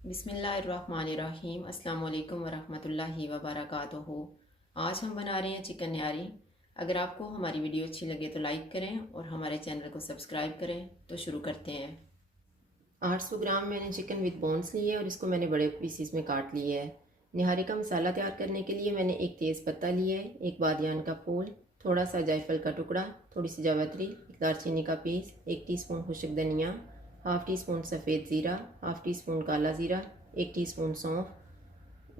बिस्मिल्लाहिर्रहमानिर्रहीम। अस्सलाम वालेकुम वरहमतुल्लाहि वबरकातुहू। आज हम बना रहे हैं चिकन न्यारी। अगर आपको हमारी वीडियो अच्छी लगे तो लाइक करें और हमारे चैनल को सब्सक्राइब करें। तो शुरू करते हैं। 800 ग्राम मैंने चिकन विद बोन्स लिए और इसको मैंने बड़े पीसीस में काट लिया है। निहारी का मसाला तैयार करने के लिए मैंने एक तेज़ पत्ता लिया है, एक बादियान का फूल, थोड़ा सा जायफल का टुकड़ा, थोड़ी सी जावित्री, एक दालचीनी का पीस, 1 टीस्पून खुश्क धनिया, हाफ़ टी स्पून सफ़ेद ज़ीरा, हाफ़ टी स्पून काला ज़ीरा, 1 टीस्पून सौंफ,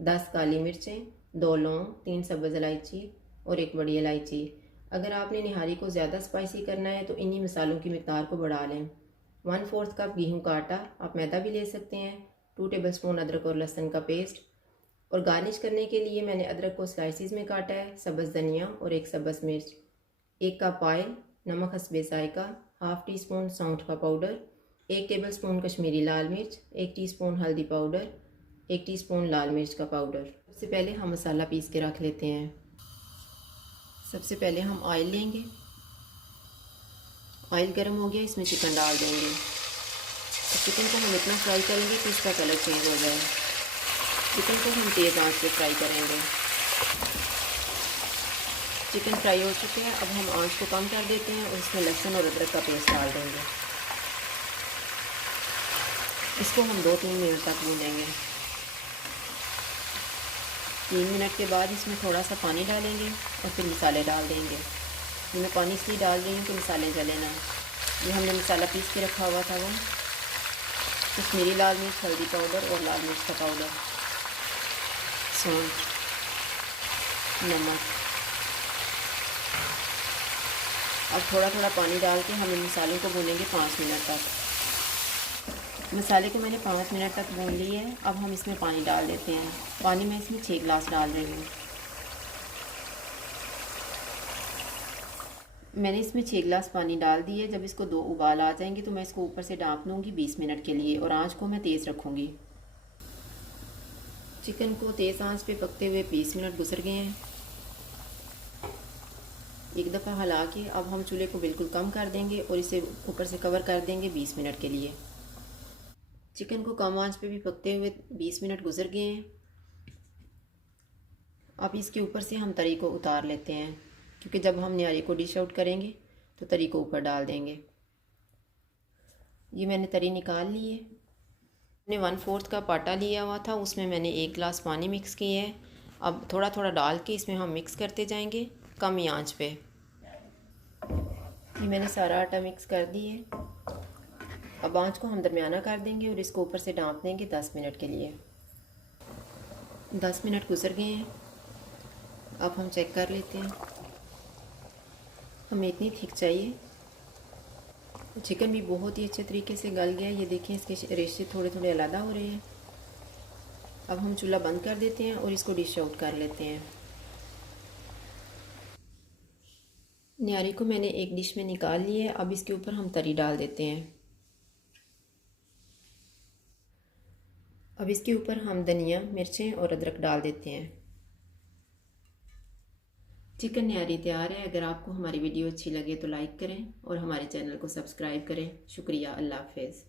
10 काली मिर्चें, 2 लौंग, 3 सब्ज़ इलायची और 1 बड़ी इलायची। अगर आपने निहारी को ज़्यादा स्पाइसी करना है तो इन्हीं मसालों की मिकदार को बढ़ा लें। 1/4 कप गेहूं का आटा, आप मैदा भी ले सकते हैं। 2 टेबलस्पून अदरक और लहसुन का पेस्ट। और गार्निश करने के लिए मैंने अदरक को स्लाइसिस में काटा है, सब्ज़ धनिया और 1 सब्ज़ मिर्च, 1 कप ऑयल, नमक हस्बे जायका, हाफ़ टी स्पून सौंठ का पाउडर, 1 टेबलस्पून कश्मीरी लाल मिर्च, 1 टीस्पून हल्दी पाउडर, 1 टीस्पून लाल मिर्च का पाउडर। सबसे पहले हम मसाला पीस के रख लेते हैं। सबसे पहले हम ऑयल लेंगे। ऑयल गर्म हो गया, इसमें चिकन डाल देंगे। चिकन को हम इतना फ्राई करेंगे कि इसका कलर चेंज हो जाए। चिकन को हम तेज़ आंच पे फ्राई करेंगे। चिकन फ्राई हो चुके हैं, अब हम आंच को कम कर देते हैं और इसमें लहसुन और अदरक का पेस्ट डाल देंगे। इसको हम 2-3 मिनट तक भूनेंगे। 3 मिनट के बाद इसमें थोड़ा सा पानी डालेंगे और फिर मसाले डाल देंगे। ये मैं पानी इसलिए डाल रही हूँ कि मसाले जले ना। ये हमने मसाला पीस के रखा हुआ था, वो कश्मीरी लाल मिर्च, हल्दी पाउडर और लाल मिर्च का पाउडर, सौंठ, नमक। अब थोड़ा थोड़ा पानी डाल के हम इन मसालों को भूनेंगे 5 मिनट तक। मसाले को मैंने 5 मिनट तक भून लिया है। अब हम इसमें पानी डाल देते हैं। पानी मैं इसमें 6 गिलास डाल रही हूँ। मैंने इसमें 6 गिलास पानी डाल दिए। जब इसको 2 उबाल आ जाएंगे तो मैं इसको ऊपर से ढाँप लूँगी 20 मिनट के लिए और आँच को मैं तेज़ रखूँगी। चिकन को तेज़ आंच पे पकते हुए 20 मिनट गुजर गए हैं। एक दफ़ा हिला के अब हम चूल्हे को बिल्कुल कम कर देंगे और इसे ऊपर से कवर कर देंगे 20 मिनट के लिए। चिकन को कम आंच पे भी पकते हुए 20 मिनट गुजर गए हैं। अब इसके ऊपर से हम तरी को उतार लेते हैं, क्योंकि जब हम न्यारी को डिश आउट करेंगे तो तरी को ऊपर डाल देंगे। ये मैंने तरी निकाल ली है। मैंने 1/4 कप आटा लिया हुआ था, उसमें मैंने 1 गिलास पानी मिक्स किया है। अब थोड़ा थोड़ा डाल के इसमें हम मिक्स करते जाएंगे कम ही आंच पे। ये मैंने सारा आटा मिक्स कर दिया है। अब आंच को हम दरमियाना कर देंगे और इसको ऊपर से ढाँप देंगे 10 मिनट के लिए। 10 मिनट गुजर गए हैं। अब हम चेक कर लेते हैं। हमें इतनी थिक चाहिए। चिकन भी बहुत ही अच्छे तरीके से गल गया है। ये देखें, इसके रेशे थोड़े थोड़े अलग हो रहे हैं। अब हम चूल्हा बंद कर देते हैं और इसको डिश आउट कर लेते हैं। न्यारी को मैंने एक डिश में निकाल लिया है। अब इसके ऊपर हम तरी डाल देते हैं। अब इसके ऊपर हम धनिया, मिर्चें और अदरक डाल देते हैं। चिकन न्यारी तैयार है। अगर आपको हमारी वीडियो अच्छी लगे तो लाइक करें और हमारे चैनल को सब्सक्राइब करें। शुक्रिया। अल्लाह हाफ़िज़।